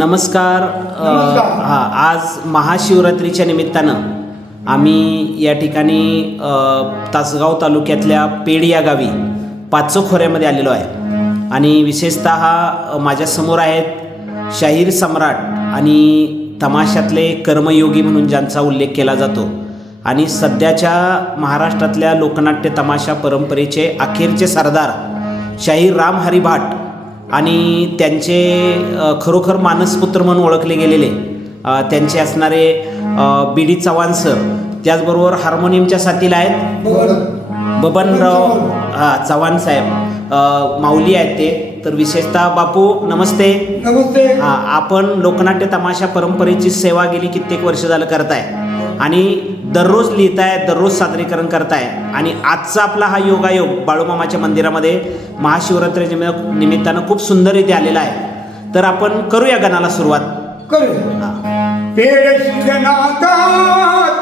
नमस्कार. हा आज महाशिवरात्रीच्या निमित्तानं आम्ही या ठिकाणी तासगाव तालुक्यातल्या पेड या गावी पाचोखोऱ्यामध्ये आलेलो आहे आणि विशेषत माझ्यासमोर आहेत शाहीर सम्राट आणि तमाशातले कर्मयोगी म्हणून ज्यांचा उल्लेख केला जातो आणि सध्याच्या महाराष्ट्रातल्या लोकनाट्य तमाशा परंपरेचे अखेरचे सरदार शाहीर राम हरी भाट आणि त्यांचे खरोखर मानसपुत्र म्हणून ओळखले गेलेले त्यांचे असणारे बी डी चव्हाण सर त्याचबरोबर हार्मोनियमच्या साथीला आहेत बबनराव हा चव्हाण साहेब. माऊली आहेत ते. तर विशेषतः बापू नमस्ते. नमस्ते. हा आपण लोकनाट्य तमाशा परंपरेची सेवा गेली कित्येक वर्ष झालं करताय. आणि दररोज लिहिताय दररोज सादरीकरण करताय. आणि आजचा आपला हा योगायोग बाळूमामाच्या मंदिरामध्ये महाशिवरात्रीच्या निमित्त- निमित्तानं खूप सुंदर इथे आलेला आहे. तर आपण करूया गणाला सुरुवात. करे. पेड शिकनाता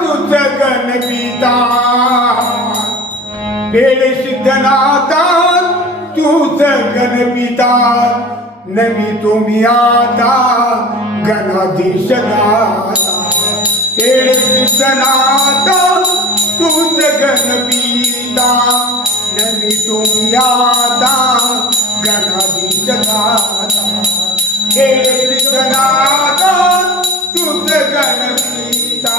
तुझ गणपिता पेड सिद्धनाथा तुझ गणपिता नवी तुम्ही आता गणाधीश दाता पेड सिद्धनाथा तुझ गणपिता नवी तुम्ही आता गणाधीश दाता हे कृष्णनाथा तुझ गणपिता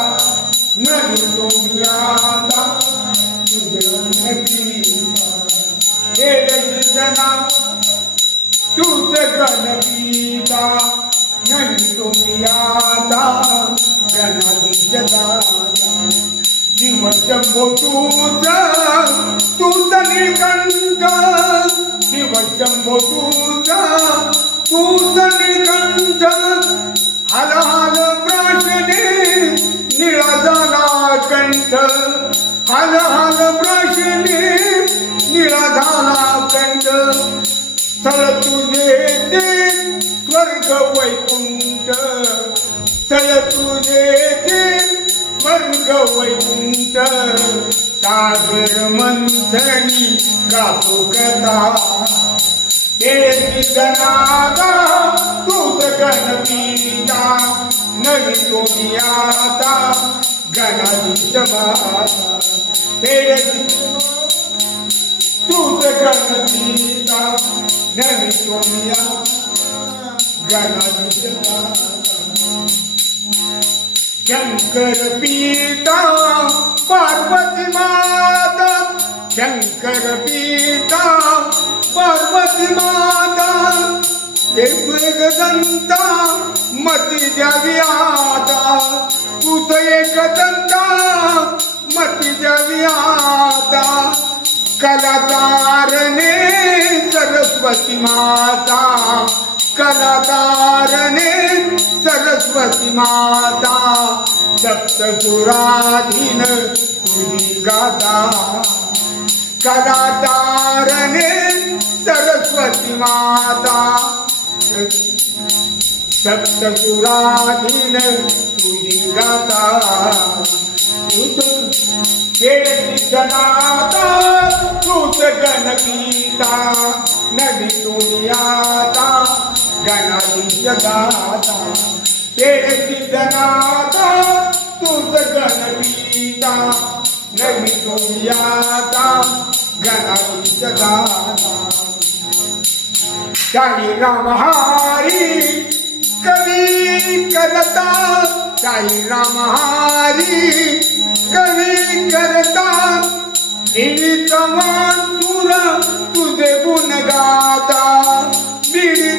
नवी तुम्हाला तुझ गणपिता हे कृष्णना तुझ गणपिता नवी तुम्हाला गणाधीश दाता शिव शंभो तुझ तुझ निळकंठ शिव शंभो तुझ तुझ निळकंठ हल हल प्राशने निळा झाला कंठ हल हल प्राशने निळा झाला कंठ स्थळ तुझे ते स्वर्ग वैकुंठ स्थळ तुझे ते स्वर्ग वैकुंठ सागर मंथनी गातो कथा. गणादा तूत गणपीता नवी तुम्ही आता गणाधीश माता तूच गणपीता नवी तुम्ही गणाधीश माता शंकर पिता पार्वती माता शंकर पिता पार्वती माता एक दंता मती द्यावी आता तुझ एक दंता मती द्यावी आता. कलाकारने सरस्वती माता कलाकारने सरस्वती माता सप्तपुराधीन तुझी गाता सरस्वती माता सप्तपुराधीन तुझी गाता जनाता तूच गणपीता नदी दुनियाता गणाधीश दाता तेरे सिद्धनाथा तूच गणपीता नवी दुनियाता गणाधीश दाता. शाही राम हारी कवी करता शाही राम हारी कवी करता. निळी चव्हाण तुझे गुण गाता निळी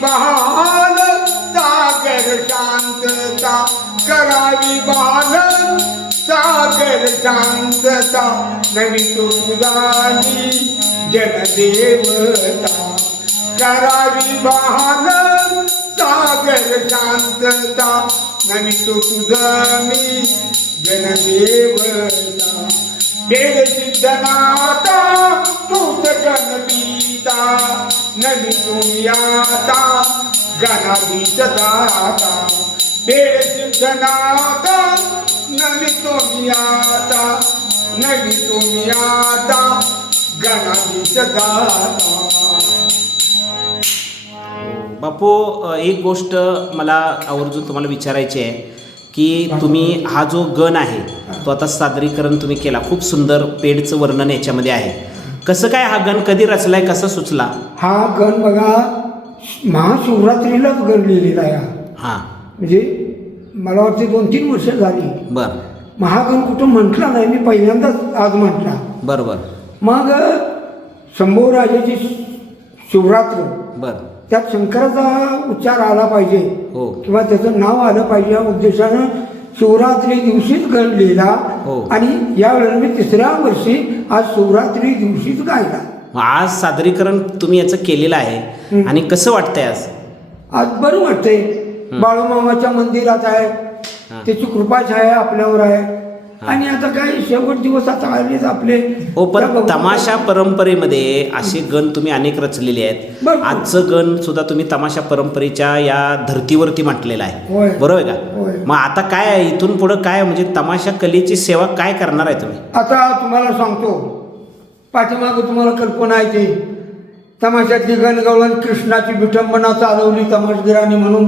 बहाल सागर शांतता करावी बहाल सागर शांतता. नवी तुझानी जनदेवता करावी बहाल सागर शांतता. नवी तो तुझ मी जनदेवता देव सिद्धनाथा तूच गणपीता नवी तुम्याता आता गणाधीश दाता. देव सिद्धनाथा नवी तुम्याता नवी तुम्याता आता दाता. बापू एक गोष्ट मला आवर्जून तुम्हाला विचारायची आहे की तुम्ही हा जो गण आहे तो आता सादरीकरण तुम्ही केला. खूप सुंदर पेडचं वर्णन याच्यामध्ये आहे. कसं काय हा गण कधी रचलाय कसा सुचला? हा गण बघा महाशिवरात्रीलाच गण लिहिलेला आहे हा. हां. म्हणजे मला वाटते दोन तीन वर्ष झाली. बर. महागण कुठं म्हटला नाही मी पहिल्यांदाच आज म्हटला. बर बर. मग शंभू राजाची शिवरात्र. बर. त्यात शंकराचा उच्चार आला पाहिजे. हो. किंवा त्याचं नाव आलं पाहिजे. या उद्देशानं शिवरात्री दिवशीच गण लिहिला. हो. आणि यावेळेला मी तिसऱ्या वर्षी आज शिवरात्री दिवशीच गायला. आज सादरीकरण तुम्ही याचं केलेलं आहे. आणि कसं वाटतंय आज? आज बरं वाटतंय. बाळूमामाच्या मंदिरात आहे. त्याची कृपाछाया आपल्यावर आहे. आणि आता काय शेवट दिवस आता आलेच आपले. हो पण तमाशा परंपरेमध्ये असे गण तुम्ही अनेक रचलेले आहेत. आजचं गण सुद्धा तुम्ही तमाशा परंपरेच्या या धर्तीवरती म्हटलेलं आहे. बरोबर आहे. का? मग आता काय आहे? इथून पुढं काय म्हणजे तमाशा कलेची सेवा काय करणार आहे तुम्ही? आता तुम्हाला सांगतो. पाठीमागं तुम्हाला कल्पना आहे ती. तमाशातली गणगवळण कृष्णाची विठंबना चालवली तमाशगिरांनी म्हणून.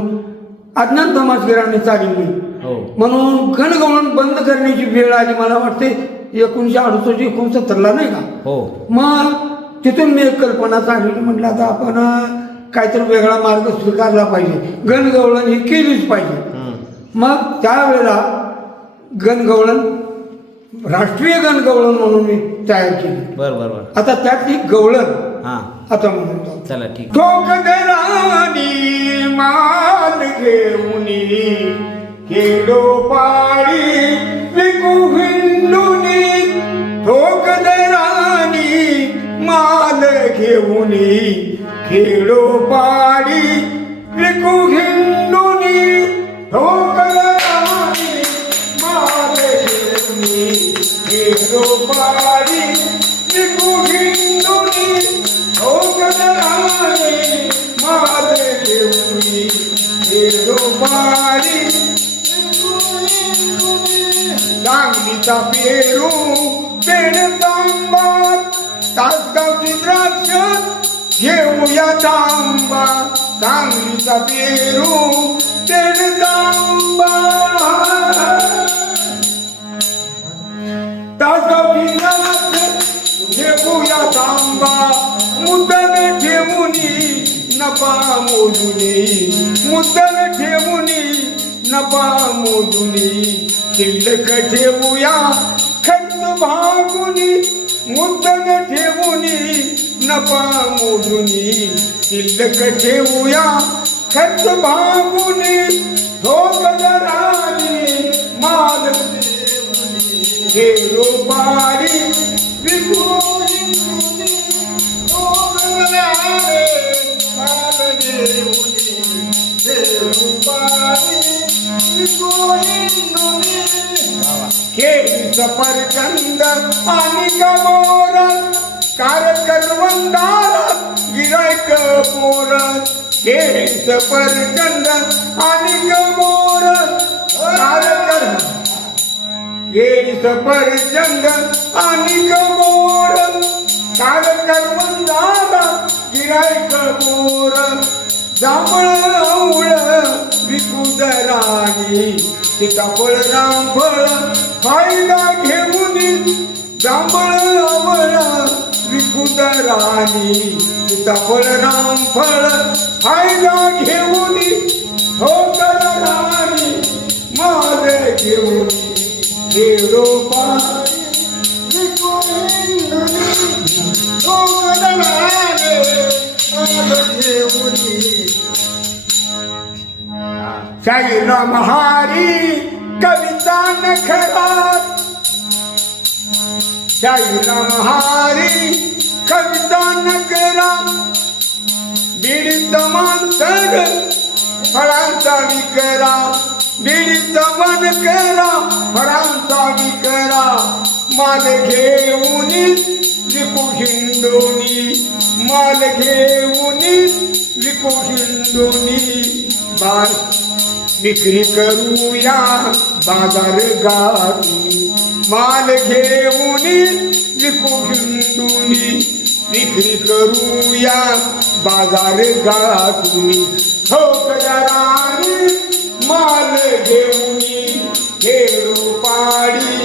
अज्ञान तमाशगिरांनी चालवली. म्हणून गणगवळण बंद करण्याची वेळ आली मला वाटते. एकोणीशे अडुसष्ट एकोणसत्तरला नाही का? हो. मग तिथून मी एक कल्पना चालली म्हटलं आता आपण काहीतरी वेगळा मार्ग स्वीकारला पाहिजे. गणगवळण ही केलीच पाहिजे. मग त्यावेळेला गणगवळण राष्ट्रीय गणगवळण म्हणून मी तयार केली. बर बर बर. आता त्यातली गवळण हां. आता म्हणतो चला ठीक माल घेऊनी खेडो पाडी विकू हिंडुनी ठोकदरानी माल घेऊनी खेडो पाडी विकू हिंडुनी ठोकदरानी माल घेऊनी खेडो पाडी विकू हिंडुनी ठोकदरानी माल घेऊनी खेडो पाडी पेरू पेण तांबा तासगावची द्राक्ष घेऊया तांबा सांगलीचा पेरू पेण तांबा तासगावची द्राक्ष घेऊया तांबा मुद्दल ठेवून नफा मोजून मुद्दल ठेवून नपा मोजुनी. शिल्लक ठेवूया खर्च भागुनी. मुद्दन ठेवूनी नपा मोजुनी. शिल्लक ठेवूया खर्च भागुनी. ठोकदरानी माल घेरो पारी विकू ठोक ठोकदरानी माल देऊनी. खेळ सफरचंद आणि कमोर कार करवंदार गिरायक पोर खेळ सफरचंद आणि कमोर कार कर खेळ सफरचंद आणि कमोर कार करवंदार गिरायक सीताफळ जांभळ फायदा घेऊन जांभळ आवळ विकू राणी सीताफळ रामफळ फायदा घेऊन ठोकर राणी. माझे घेऊन घेरो शाहीराम कविता नखरात. शाहीराम महारी कविता नकरा बीडीत मांतर फळांचा विकरा. बीडीत मन करा फळांचा विकरा. माल घेऊन विकू हिंदोनी माल घेऊन विकू हिंदोनी बार विक्री करूया बाजार गावी. माल घेऊन विकू हिंदुनी विक्री करूया बाजार गातुनी ठोकदाराने हो माल घेऊनी खेळू पाडी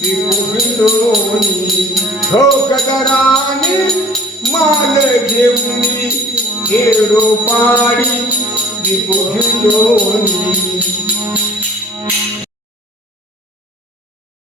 विकू हिंदुनी ठोकदाराने हो माल घेऊन खेळू पाडी विकू हिंदुनी